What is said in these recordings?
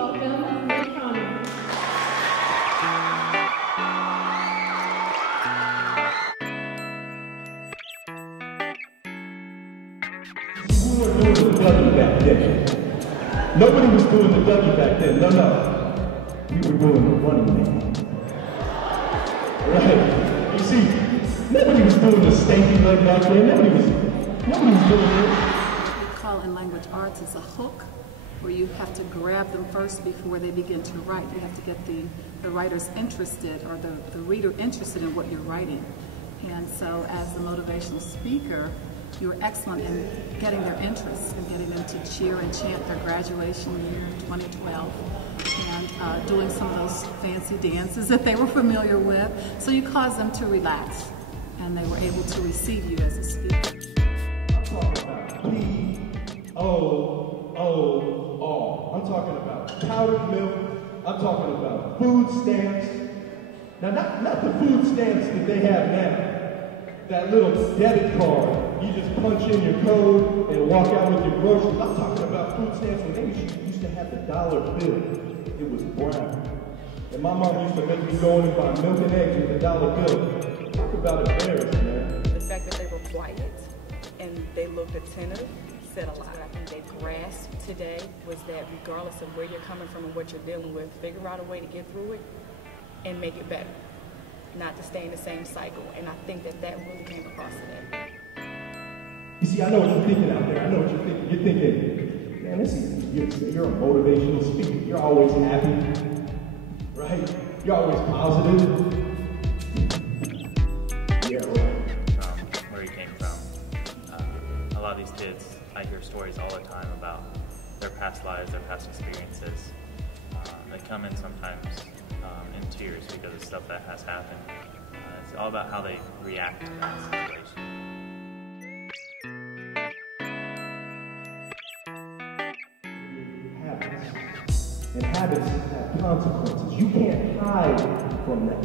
welcome Motivational. We weren't doing the W back then. Nobody was doing the W back then. No. We were doing the running man. Right. You see, nobody was doing the stanky leg back then. Nobody was doing it. We call in language arts is a hook, where you have to grab them first before they begin to write. You have to get the writers interested, or the reader interested in what you're writing. And so as the motivational speaker, you're excellent in getting their interest and getting them to cheer and chant their graduation year 2012 and doing some of those fancy dances that they were familiar with. So you cause them to relax and they were able to receive you as a speaker. I'm talking about P-O-O-R. I'm talking about powdered milk. I'm talking about food stamps. Now, not the food stamps that they have now. That little debit card, you just punch in your code and walk out with your groceries. I'm talking about food stamps when they used to have the dollar bill. It was brown. And my mom used to make me go in and buy milk and eggs with a dollar bill. Talk about embarrassing, man. The fact that they were quiet and they looked attentive said a lot. I think they grasped today was that regardless of where you're coming from and what you're dealing with, figure out a way to get through it and make it better. Not to stay in the same cycle, and I think that really came across today. You see, I know what you're thinking out there. I know what you're thinking. You're thinking, man, you're a motivational speaker. You're always happy, right? You're always positive. Yeah, right. Where he came from. A lot of these kids, I hear stories all the time about their past lives, their past experiences. They come in sometimes in tears because of stuff that has happened. It's all about how they react to that situation. Habits. And habits have consequences. You can't hide from them.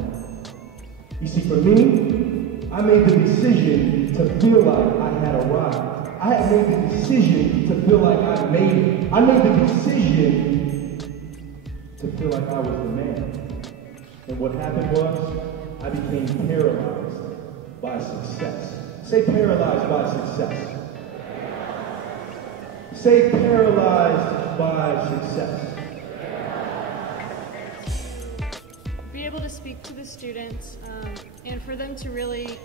You see, for me, I made the decision to feel like I had arrived. I had made the decision to feel like I made it. I made the decision to feel like I was the man. And what happened was, I became paralyzed by success. Say paralyzed by success. Say paralyzed by success. Be able to speak to the students and for them to really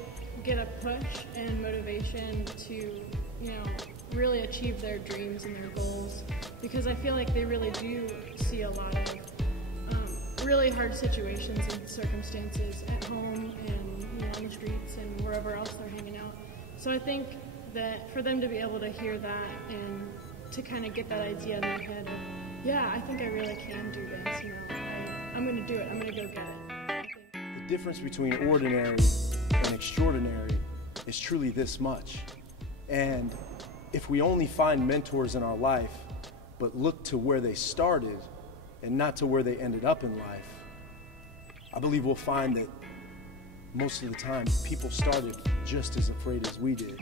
get a push and motivation to, really achieve their dreams and their goals, because I feel like they really do see a lot of really hard situations and circumstances at home and on the streets and wherever else they're hanging out. So I think that for them to be able to hear that and to kind of get that idea in their head of, yeah, I think I really can do this, I'm going to do it, I'm going to go get it. The difference between ordinary and extraordinary is truly this much. And if we only find mentors in our life, but look to where they started and not to where they ended up in life, I believe we'll find that most of the time people started just as afraid as we did.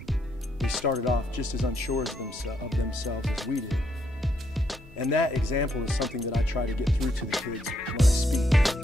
They started off just as unsure of themselves as we did. And that example is something that I try to get through to the kids when I speak.